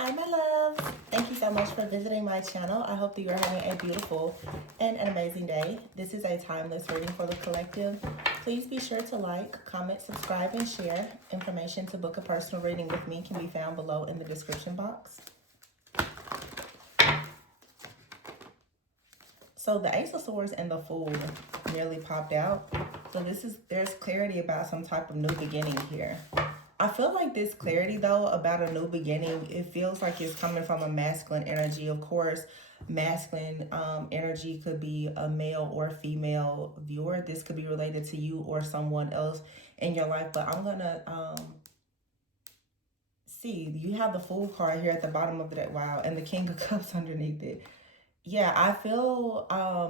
Hi, my loves. Thank you so much for visiting my channel. I hope that you're having a beautiful and an amazing day. This is a timeless reading for the collective. Please be sure to like, comment, subscribe, and share. Information to book a personal reading with me can be found below in the description box. So the Ace of Swords and the Fool nearly popped out. So there's clarity about some type of new beginning here. I feel like this clarity, though, about a new beginning, it feels like it's coming from a masculine energy. Of course, masculine energy could be a male or female viewer. This could be related to you or someone else in your life. But I'm going to see. You have the Fool card here at the bottom of the deck. Wow. And the King of Cups underneath it. Yeah, I feel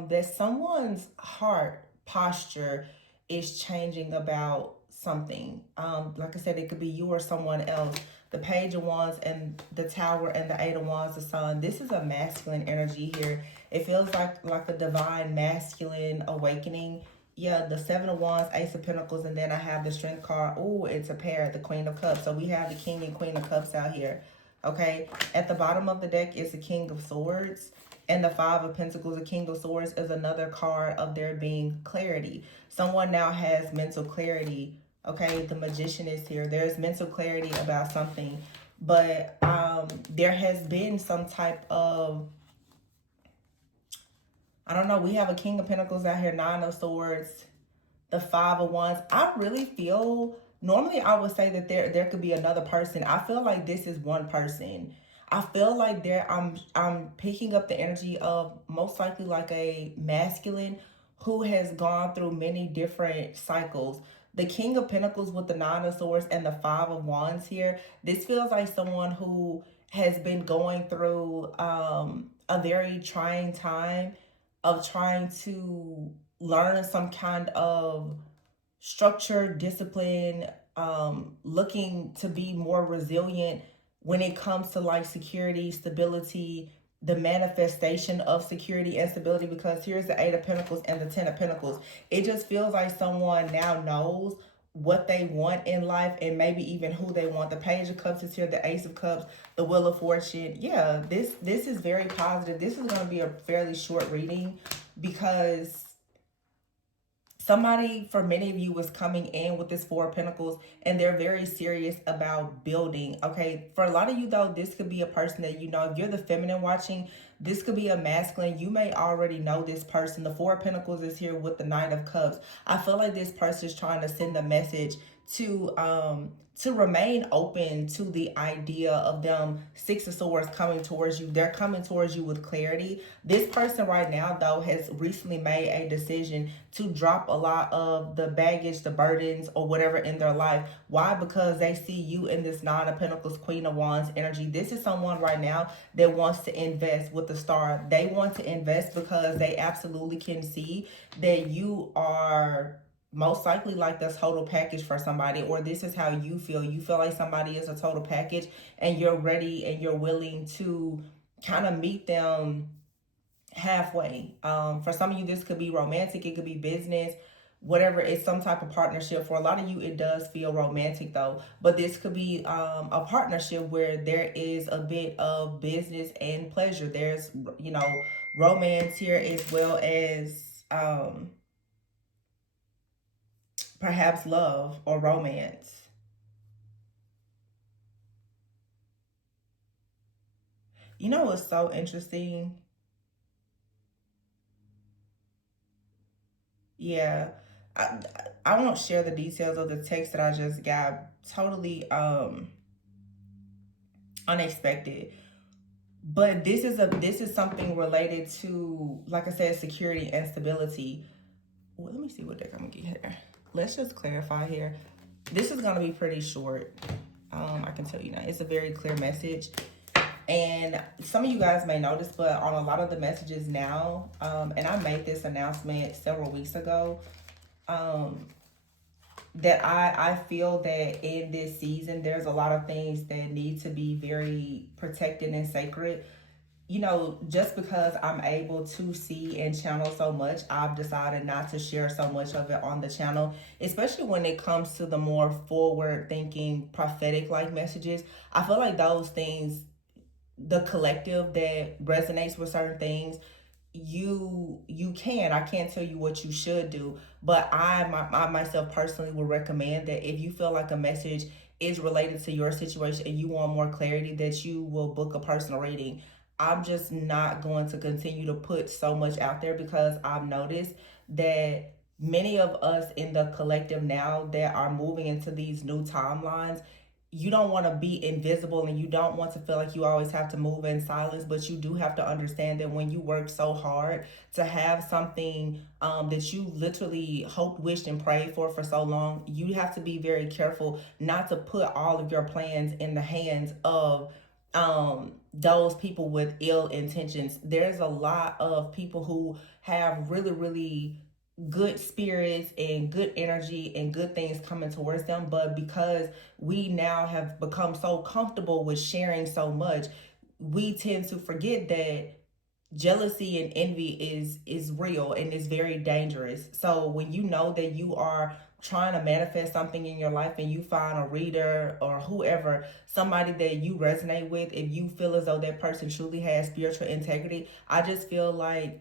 that someone's heart posture is changing about something. Like I said, it could be you or someone else. The Page of Wands and the Tower and the Eight of Wands, the Sun. This is a masculine energy here. It feels like a divine masculine awakening. Yeah, the Seven of Wands, Ace of Pentacles, and then I have the Strength card. Oh, it's a pair, the Queen of Cups. So we have the King and Queen of Cups out here. Okay, at the bottom of the deck is the King of Swords. And the Five of Pentacles, the King of Swords, is another card of there being clarity. Someone now has mental clarity. Okay, the Magician is here. There's mental clarity about something. But there has been some type of, I don't know, we have a King of Pentacles out here, Nine of Swords, the Five of Wands. I really feel, normally I would say that there could be another person. I feel like this is one person. I feel like I'm picking up the energy of most likely like a masculine who has gone through many different cycles. The King of Pentacles with the Nine of Swords and the Five of Wands here. This feels like someone who has been going through a very trying time of trying to learn some kind of structure, discipline, looking to be more resilient when it comes to like security, stability, the manifestation of security and stability, because here's the Eight of Pentacles and the Ten of Pentacles. It just feels like someone now knows what they want in life and maybe even who they want. The Page of Cups is here, the Ace of Cups, the Wheel of Fortune. Yeah, this is very positive. This is going to be a fairly short reading because somebody, for many of you, was coming in with this Four of Pentacles and they're very serious about building. Okay, for a lot of you though, this could be a person that you know. If you're the feminine watching, this could be a masculine. You may already know this person. The Four of Pentacles is here with the Knight of Cups. I feel like this person is trying to send a message to remain open to the idea of them. Six of Swords coming towards you. They're coming towards you with clarity. This person right now though has recently made a decision to drop a lot of the baggage, the burdens, or whatever in their life. Why? Because they see you in this Nine of Pentacles, Queen of Wands energy. This is someone right now that wants to invest with the Star. They want to invest because they absolutely can see that you are most likely like the total package for somebody, or this is how you feel. You feel like somebody is a total package and you're ready and you're willing to kind of meet them halfway. For some of you, this could be romantic, it could be business, whatever. It's some type of partnership. For a lot of you, it does feel romantic though, but this could be a partnership where there is a bit of business and pleasure. There's, you know, romance here, as well as perhaps love or romance. You know what's so interesting? Yeah, I, I won't share the details of the text that I just got. Totally unexpected. But this is something related to, like I said, security and stability. Well, let me see what deck I'm gonna get here. Let's just clarify here. This is gonna be pretty short. I can tell you now. It's a very clear message. And some of you guys may notice, but on a lot of the messages now, and I made this announcement several weeks ago, that I feel that in this season, there's a lot of things that need to be very protected and sacred. You know, just because I'm able to see and channel so much, I've decided not to share so much of it on the channel, especially when it comes to the more forward thinking, prophetic like messages. I feel like those things the collective that resonates with certain things, you can, I can't tell you what you should do, but I myself personally would recommend that if you feel like a message is related to your situation and you want more clarity, that you will book a personal reading. I'm just not going to continue to put so much out there, because I've noticed that many of us in the collective now that are moving into these new timelines, you don't want to be invisible and you don't want to feel like you always have to move in silence, but you do have to understand that when you work so hard to have something that you literally hoped, wished, and prayed for so long, you have to be very careful not to put all of your plans in the hands of those people with ill intentions. There's a lot of people who have really, really good spirits and good energy and good things coming towards them, but because we now have become so comfortable with sharing so much, we tend to forget that jealousy and envy is real and is very dangerous. So when you know that you are trying to manifest something in your life and you find a reader or whoever, somebody that you resonate with, if you feel as though that person truly has spiritual integrity, I just feel like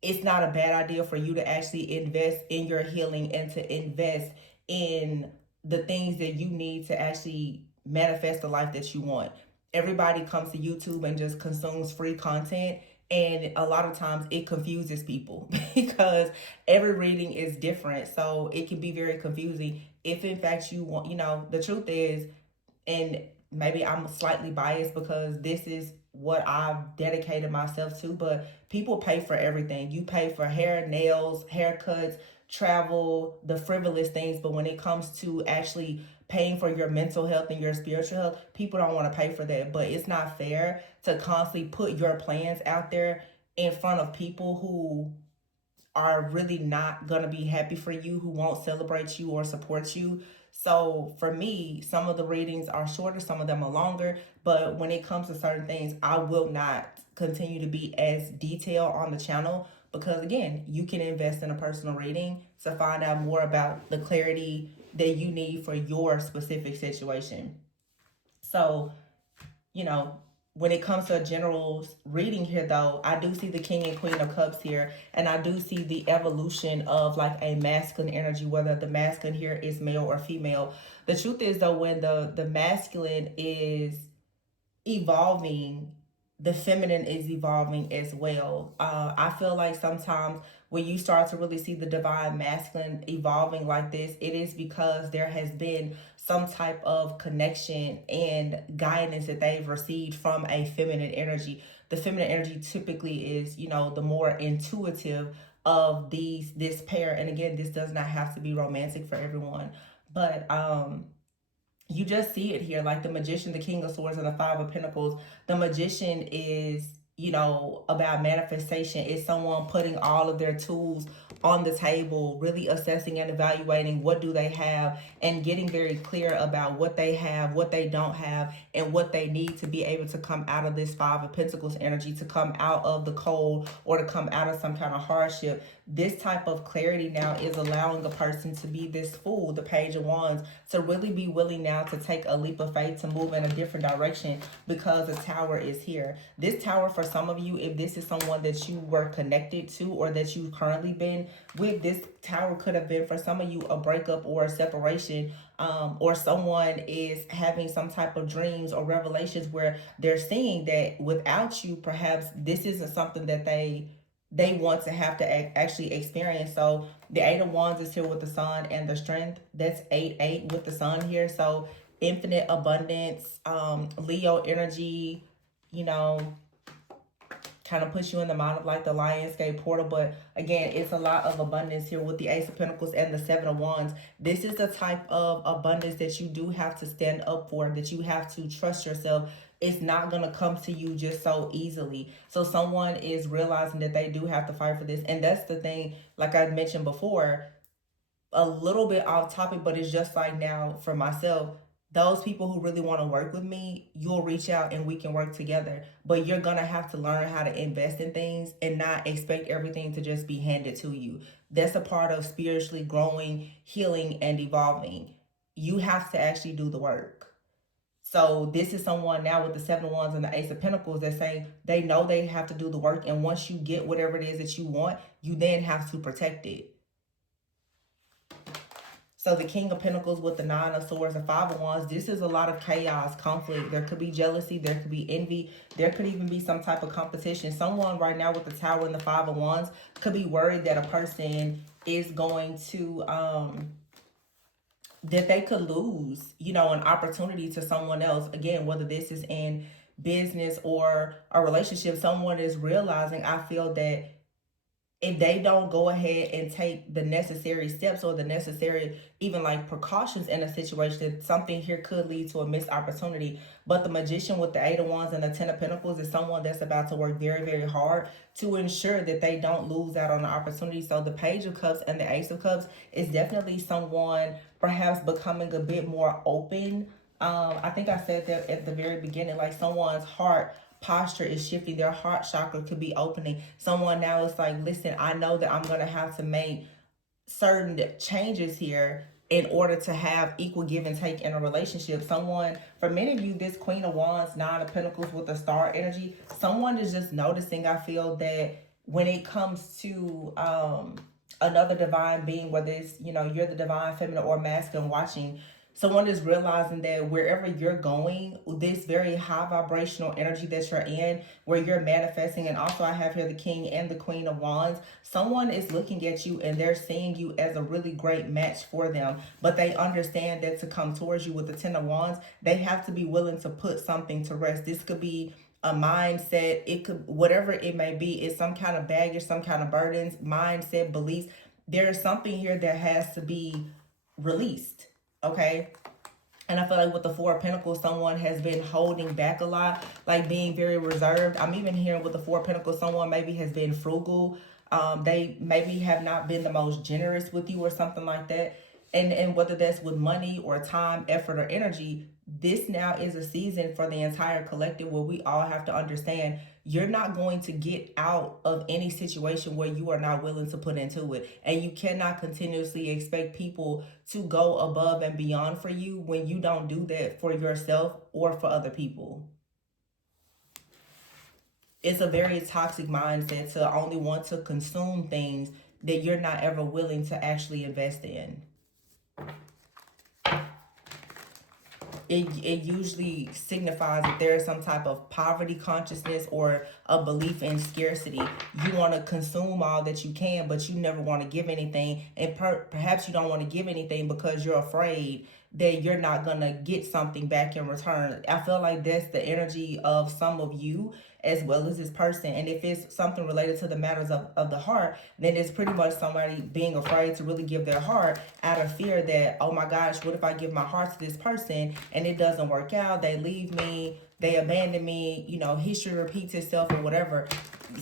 it's not a bad idea for you to actually invest in your healing and to invest in the things that you need to actually manifest the life that you want. Everybody comes to YouTube and just consumes free content, and a lot of times it confuses people because every reading is different. So it can be very confusing if in fact you want, the truth is, and maybe I'm slightly biased because this is what I've dedicated myself to, but people pay for everything. You pay for hair, nails, haircuts, travel, the frivolous things, but when it comes to actually paying for your mental health and your spiritual health, people don't want to pay for that. But it's not fair to constantly put your plans out there in front of people who are really not going to be happy for you, who won't celebrate you or support you. So for me, some of the readings are shorter, some of them are longer, but when it comes to certain things, I will not continue to be as detailed on the channel, because again, you can invest in a personal reading to find out more about the clarity that you need for your specific situation. So, you know, when it comes to a general reading here, though, I do see the King and Queen of Cups here, and I do see the evolution of like a masculine energy, whether the masculine here is male or female. The truth is, though, when the masculine is evolving, the feminine is evolving as well. I feel like sometimes when you start to really see the divine masculine evolving like this, it is because there has been some type of connection and guidance that they've received from a feminine energy. The feminine energy typically is, the more intuitive of this pair. And again, this does not have to be romantic for everyone, but you just see it here, like the Magician, the King of Swords, and the Five of Pentacles. The Magician is, about manifestation. It's someone putting all of their tools on the table, really assessing and evaluating what do they have, and getting very clear about what they have, what they don't have, and what they need to be able to come out of this Five of Pentacles energy, to come out of the cold or to come out of some kind of hardship. This type of clarity now is allowing a person to be this Fool, the Page of Wands, to really be willing now to take a leap of faith, to move in a different direction, because the Tower is here. This Tower, for some of you, if this is someone that you were connected to or that you've currently been with, this Tower could have been for some of you a breakup or a separation, or someone is having some type of dreams or revelations where they're seeing that without you, perhaps this isn't something that they want to have to actually experience. So the Eight of Wands is here with the Sun and the Strength. That's 8-8 with the Sun here. So infinite abundance, Leo energy, you know, kind of puts you in the mind of like the Lionsgate portal. But again, it's a lot of abundance here with the Ace of Pentacles and the Seven of Wands. This is the type of abundance that you do have to stand up for, that you have to trust yourself. It's not going to come to you just so easily. So someone is realizing that they do have to fight for this. And that's the thing, like I mentioned before, a little bit off topic, but it's just like now for myself, those people who really want to work with me, you'll reach out and we can work together. But you're going to have to learn how to invest in things and not expect everything to just be handed to you. That's a part of spiritually growing, healing, and evolving. You have to actually do the work. So this is someone now with the Seven of Wands and the Ace of Pentacles that say they know they have to do the work, and once you get whatever it is that you want, you then have to protect it. So the King of Pentacles with the Nine of Swords and Five of Wands, this is a lot of chaos, conflict. There could be jealousy, there could be envy, there could even be some type of competition. Someone right now with the Tower and the Five of Wands could be worried that a person is going to that they could lose, you know, an opportunity to someone else. Again, whether this is in business or a relationship, someone is realizing, I feel that if they don't go ahead and take the necessary steps or the necessary even like precautions in a situation, something here could lead to a missed opportunity. But the Magician with the Eight of Wands and the Ten of Pentacles is someone that's about to work very, very hard to ensure that they don't lose out on the opportunity. So the Page of Cups and the Ace of Cups is definitely someone perhaps becoming a bit more open. I think I said that at the very beginning, like someone's heart posture is shifting, their heart chakra could be opening. Someone now is like, listen, I know that I'm going to have to make certain changes here in order to have equal give and take in a relationship. Someone, for many of you, this Queen of Wands, Nine of Pentacles with the star energy, someone is just noticing, I feel, that when it comes to another divine being, whether it's, you know, you're the divine feminine or masculine watching, someone is realizing that wherever you're going, this very high vibrational energy that you're in, where you're manifesting, and also I have here the King and the Queen of Wands, someone is looking at you and they're seeing you as a really great match for them. But they understand that to come towards you with the Ten of Wands, they have to be willing to put something to rest. This could be a mindset, it could, whatever it may be, it's some kind of baggage, some kind of burdens, mindset, beliefs. There is something here that has to be released. Okay. And I feel like with the Four of Pentacles, someone has been holding back a lot, like being very reserved. I'm even hearing with the Four of Pentacles, someone maybe has been frugal. They maybe have not been the most generous with you or something like that. And whether that's with money or time, effort, or energy, this now is a season for the entire collective where we all have to understand you're not going to get out of any situation where you are not willing to put into it. And you cannot continuously expect people to go above and beyond for you when you don't do that for yourself or for other people. It's a very toxic mindset to only want to consume things that you're not ever willing to actually invest in. It usually signifies that there is some type of poverty consciousness or a belief in scarcity. You want to consume all that you can, but you never want to give anything. And perhaps you don't want to give anything because you're afraid that you're not going to get something back in return. I feel like that's the energy of some of you as well as this person. And if it's something related to the matters of the heart, then it's pretty much somebody being afraid to really give their heart out of fear that, oh my gosh, what if I give my heart to this person and it doesn't work out? They leave me, they abandon me, you know, history repeats itself or whatever.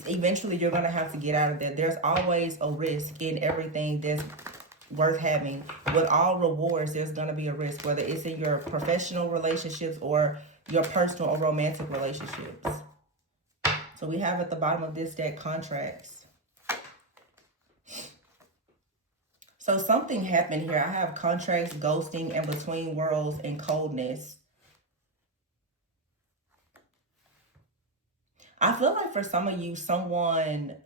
Eventually you're going to have to get out of that. There's always a risk in everything that's worth having. With all rewards, there's going to be a risk, whether it's in your professional relationships or your personal or romantic relationships. So we have at the bottom of this deck contracts. So something happened here. I have contracts, ghosting, and between worlds and coldness. I feel like for some of you, someone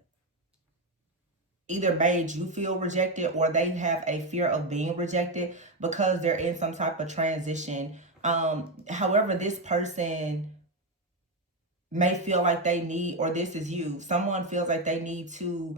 either made you feel rejected or they have a fear of being rejected because they're in some type of transition. However, this person may feel like they need, or this is you, someone feels like they need to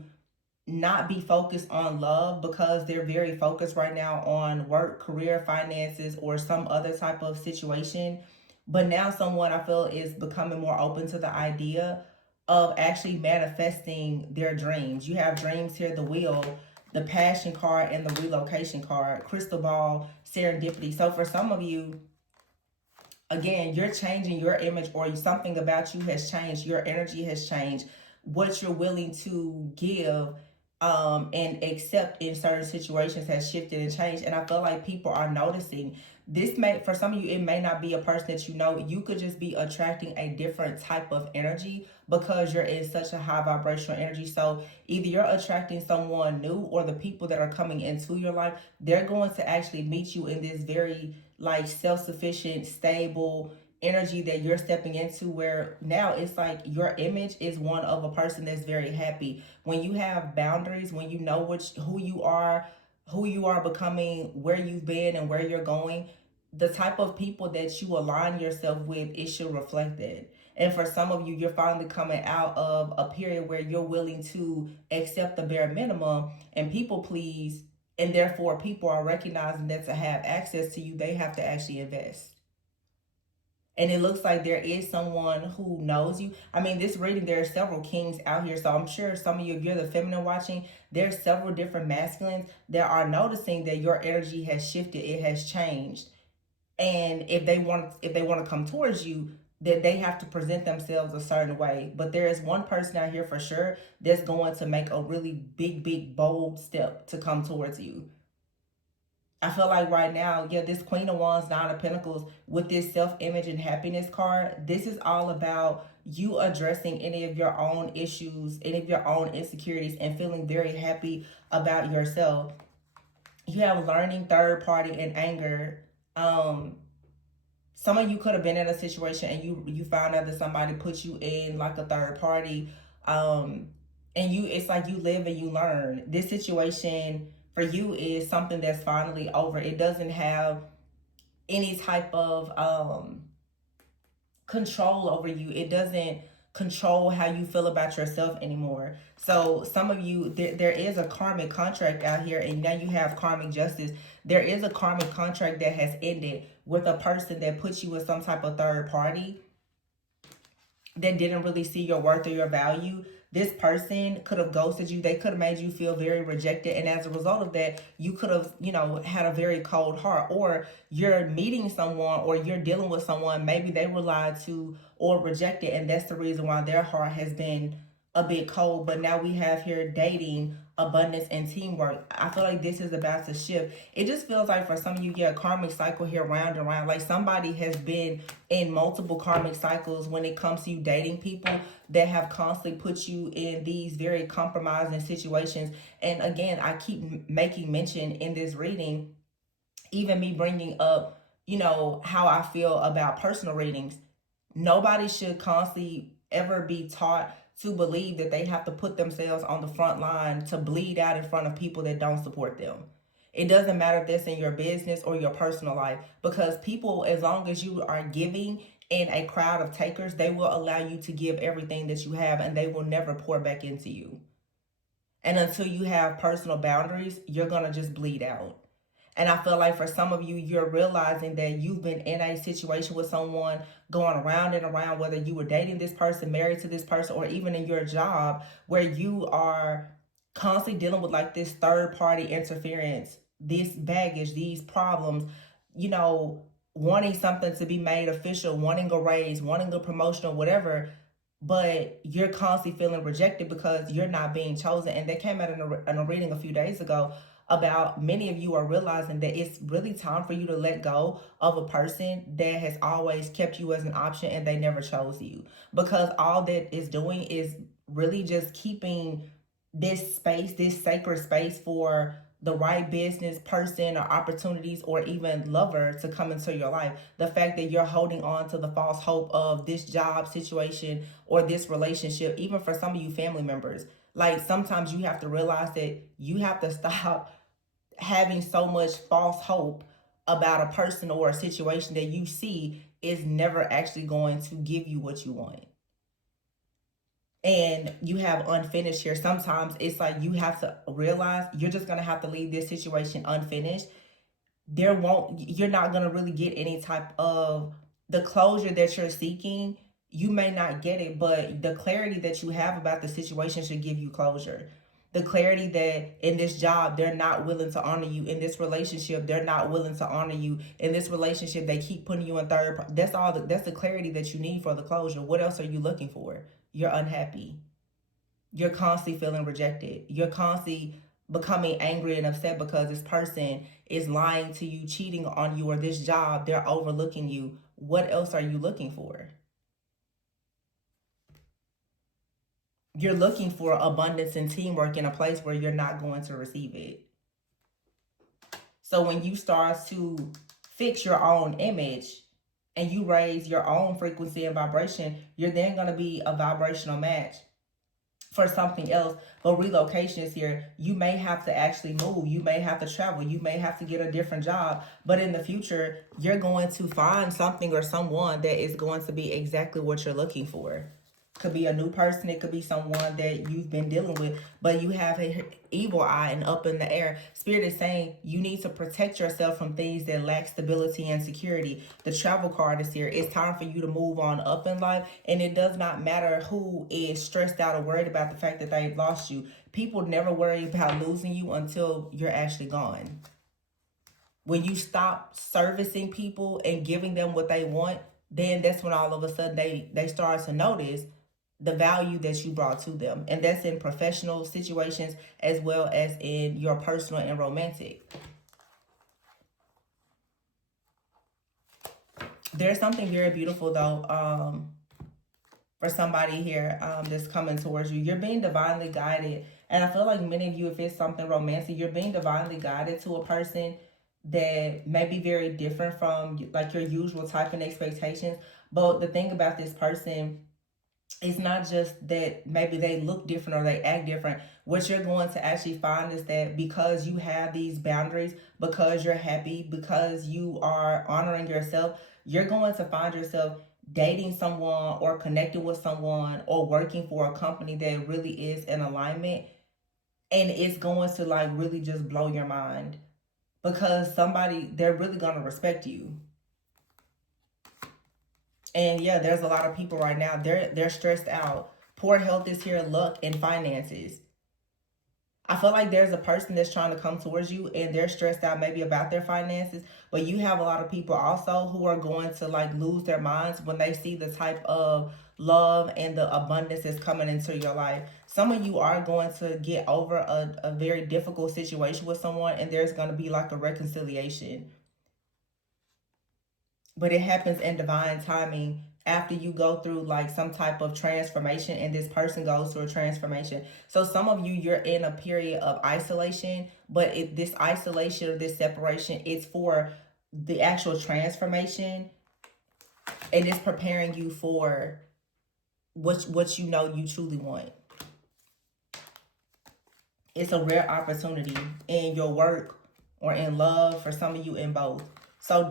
not be focused on love because they're very focused right now on work, career, finances, or some other type of situation. But now someone, I feel, is becoming more open to the idea of actually manifesting their dreams. You have dreams here, the Wheel, the Passion card, and the Relocation card, Crystal Ball, Serendipity. So for some of you, again, you're changing your image, or something about you has changed. Your energy has changed. What you're willing to give and accept in certain situations has shifted and changed. And I feel like people are noticing. This may, for some of you, it may not be a person that you know. You could just be attracting a different type of energy because you're in such a high vibrational energy. So either you're attracting someone new, or the people that are coming into your life, they're going to actually meet you in this very like self-sufficient, stable energy that you're stepping into, where now it's like your image is one of a person that's very happy. When you have boundaries, when you know who you are becoming, where you've been and where you're going, the type of people that you align yourself with, it should reflect that. And for some of you, you're finally coming out of a period where you're willing to accept the bare minimum and people please, and therefore people are recognizing that to have access to you, they have to actually invest. And it looks like there is someone who knows you. I mean, this reading, there are several kings out here. So I'm sure some of you, if you're the feminine watching, there's several different masculines that are noticing that your energy has shifted, it has changed. And if they want to come towards you, then they have to present themselves a certain way. But there is one person out here for sure that's going to make a really big bold step to come towards you. I feel like right now, yeah, this Queen of Wands, Nine of Pentacles, with this self-image and happiness card, this is all about you addressing any of your own issues, any of your own insecurities, and feeling very happy about yourself. You have learning, third party, and anger. Some of you could have been in a situation and you found out that somebody put you in like a third party. And it's like you live and you learn. This situation for you is something that's finally over. It doesn't have any type of control over you. It doesn't control how you feel about yourself anymore. So some of you, there is a karmic contract out here, and now you have karmic justice. There is a karmic contract that has ended with a person that puts you in some type of third party that didn't really see your worth or your value. This person could have ghosted you. They could have made you feel very rejected. And as a result of that, you could have, had a very cold heart. Or you're meeting someone or you're dealing with someone, maybe they were lied to or rejected. And that's the reason why their heart has been a bit cold. But now we have here dating, abundance, and teamwork. I feel like this is about to shift. It just feels like for some of you, a karmic cycle here round and round. Like somebody has been in multiple karmic cycles when it comes to you dating people that have constantly put you in these very compromising situations. And again, I keep making mention in this reading, even me bringing up, how I feel about personal readings. Nobody should constantly ever be taught to believe that they have to put themselves on the front line to bleed out in front of people that don't support them. It doesn't matter if that's in your business or your personal life, because people, as long as you are giving in a crowd of takers, they will allow you to give everything that you have and they will never pour back into you. And until you have personal boundaries, you're going to just bleed out. And I feel like for some of you, you're realizing that you've been in a situation with someone going around and around, whether you were dating this person, married to this person, or even in your job, where you are constantly dealing with like this third party interference, this baggage, these problems, wanting something to be made official, wanting a raise, wanting a promotion or whatever, but you're constantly feeling rejected because you're not being chosen. And they came out in a reading a few days ago about many of you are realizing that it's really time for you to let go of a person that has always kept you as an option and they never chose you, because all that is doing is really just keeping this space, this sacred space for the right business person or opportunities or even lover to come into your life. The fact that you're holding on to the false hope of this job situation or this relationship, even for some of you family members, like sometimes you have to realize that you have to stop having so much false hope about a person or a situation that you see is never actually going to give you what you want. And you have unfinished here. Sometimes it's like you have to realize you're just going to have to leave this situation unfinished. You're not going to really get any type of the closure that you're seeking. You may not get it, but the clarity that you have about the situation should give you closure. The clarity that in this job, they're not willing to honor you. In this relationship, they're not willing to honor you. In this relationship, they keep putting you in third. That's the clarity that you need for the closure. What else are you looking for? You're unhappy. You're constantly feeling rejected. You're constantly becoming angry and upset because this person is lying to you, cheating on you, or this job, they're overlooking you. What else are you looking for? You're looking for abundance and teamwork in a place where you're not going to receive it. So when you start to fix your own image and you raise your own frequency and vibration, you're then going to be a vibrational match for something else. But relocation is here. You may have to actually move. You may have to travel. You may have to get a different job. But in the future, you're going to find something or someone that is going to be exactly what you're looking for. Could be a new person. It could be someone that you've been dealing with, but you have an evil eye and up in the air. Spirit is saying you need to protect yourself from things that lack stability and security. The travel card is here. It's time for you to move on up in life, and it does not matter who is stressed out or worried about the fact that they've lost you. People never worry about losing you until you're actually gone. When you stop servicing people and giving them what they want, then that's when all of a sudden they start to notice the value that you brought to them. And that's in professional situations as well as in your personal and romantic. There's something very beautiful though, for somebody here that's coming towards you. You're being divinely guided. And I feel like many of you, if it's something romantic, you're being divinely guided to a person that may be very different from like your usual type and expectations. But the thing about this person, it's not just that maybe they look different or they act different. What you're going to actually find is that because you have these boundaries, because you're happy, because you are honoring yourself, you're going to find yourself dating someone or connecting with someone or working for a company that really is in alignment. And it's going to like really just blow your mind because they're really going to respect you. And yeah, there's a lot of people right now, they're stressed out. Poor health is here, luck and finances. I feel like there's a person that's trying to come towards you and they're stressed out maybe about their finances, but you have a lot of people also who are going to like lose their minds when they see the type of love and the abundance that's coming into your life. Some of you are going to get over a very difficult situation with someone and there's going to be like a reconciliation. But it happens in divine timing after you go through like some type of transformation and this person goes through a transformation. So some of you, you're in a period of isolation, but this isolation or this separation is for the actual transformation, and it's preparing you for what you know you truly want. It's a rare opportunity in your work or in love, for some of you in both. So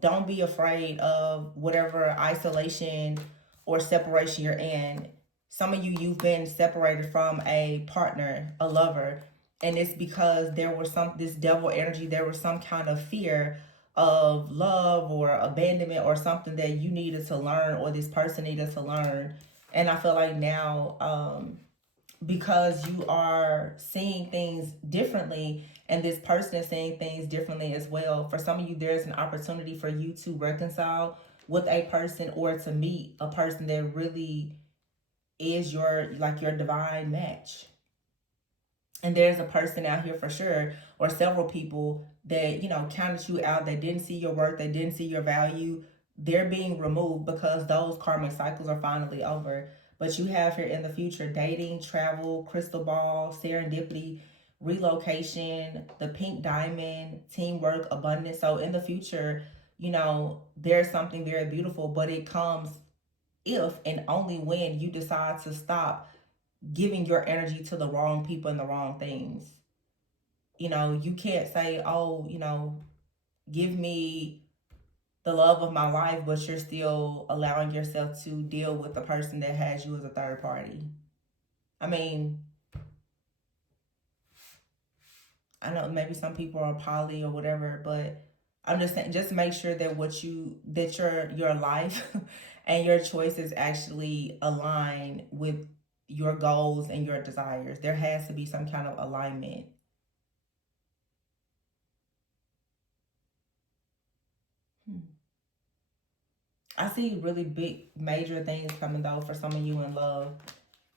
don't be afraid of whatever isolation or separation you're in. Some of you, you've been separated from a partner, a lover, and it's because there was this devil energy, there was some kind of fear of love or abandonment or something that you needed to learn or this person needed to learn. And I feel like now, because you are seeing things differently and this person is seeing things differently as well. For some of you, there's an opportunity for you to reconcile with a person or to meet a person that really is your divine match. And there's a person out here for sure, or several people that, counted you out, that didn't see your worth, they didn't see your value. They're being removed because those karmic cycles are finally over. But you have here in the future dating, travel, crystal ball, serendipity, relocation, the pink diamond, teamwork, abundance. So in the future, there's something very beautiful, but it comes if and only when you decide to stop giving your energy to the wrong people and the wrong things. You can't say, oh, give me the love of my life, but you're still allowing yourself to deal with the person that has you as a third party. I mean, I know maybe some people are poly or whatever, but I'm just saying, just make sure that your life and your choices actually align with your goals and your desires. There has to be some kind of alignment. I see really big, major things coming though for some of you in love.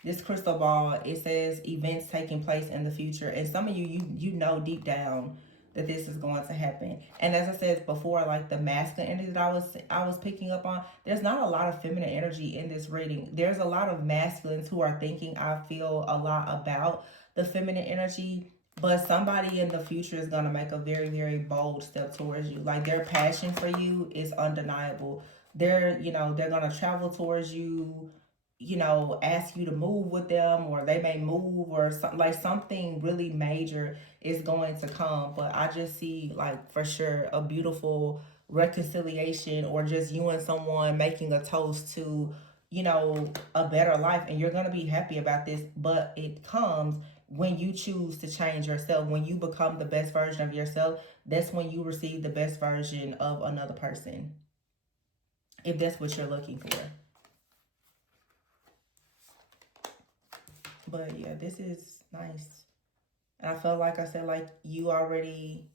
This crystal ball, it says events taking place in the future. And some of you know deep down that this is going to happen. And as I said before, like the masculine energy that I was picking up on, there's not a lot of feminine energy in this reading. There's a lot of masculines who are thinking, I feel a lot about the feminine energy, But somebody in the future is going to make a very, very bold step towards you. Like, their passion for you is undeniable. They're, they're going to travel towards you, ask you to move with them, or they may move, or something, like something really major is going to come. But I just see, like, for sure, a beautiful reconciliation, or just you and someone making a toast to, a better life. And you're going to be happy about this, but it comes when you choose to change yourself. When you become the best version of yourself, that's when you receive the best version of another person, if that's what you're looking for. But yeah, this is nice. And I felt like I said, like, you already,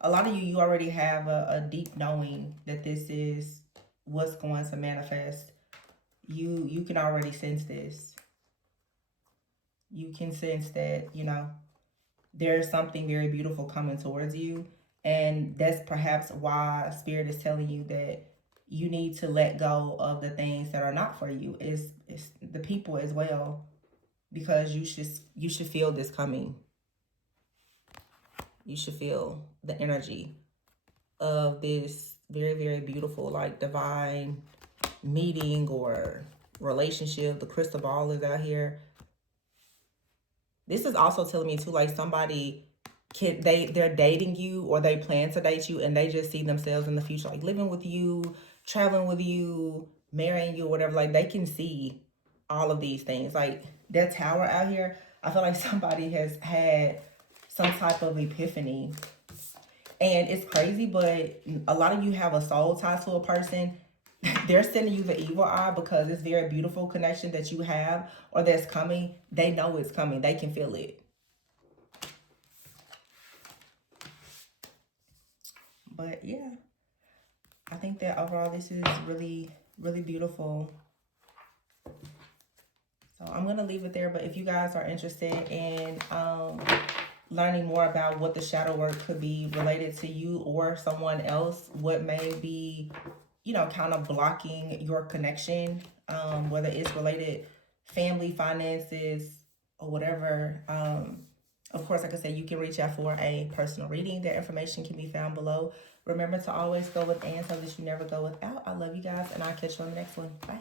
a lot of you already have a deep knowing that this is what's going to manifest. You can already sense this. You can sense that, there's something very beautiful coming towards you. And that's perhaps why Spirit is telling you that you need to let go of the things that are not for you. It's the people as well, because you should feel this coming. You should feel the energy of this very, very beautiful, like, divine meeting or relationship. The crystal ball is out here. This is also telling me too, like, somebody they're dating you, or they plan to date you, and they just see themselves in the future, like, living with you, traveling with you, marrying you, whatever. Like, they can see all of these things. Like, that tower out here, I feel like somebody has had some type of epiphany. And it's crazy, but a lot of you have a soul tie to a person. They're sending you the evil eye because it's very beautiful connection that you have, or that's coming. They know it's coming. They can feel it. But yeah, I think that overall this is really, really beautiful. So I'm going to leave it there. But if you guys are interested in learning more about what the shadow work could be related to you or someone else, what may be, kind of blocking your connection, whether it's related family, finances, or whatever. Of course, like I said, you can reach out for a personal reading. Their information can be found below. Remember to always go with and so that you never go without. I love you guys, and I'll catch you on the next one. Bye.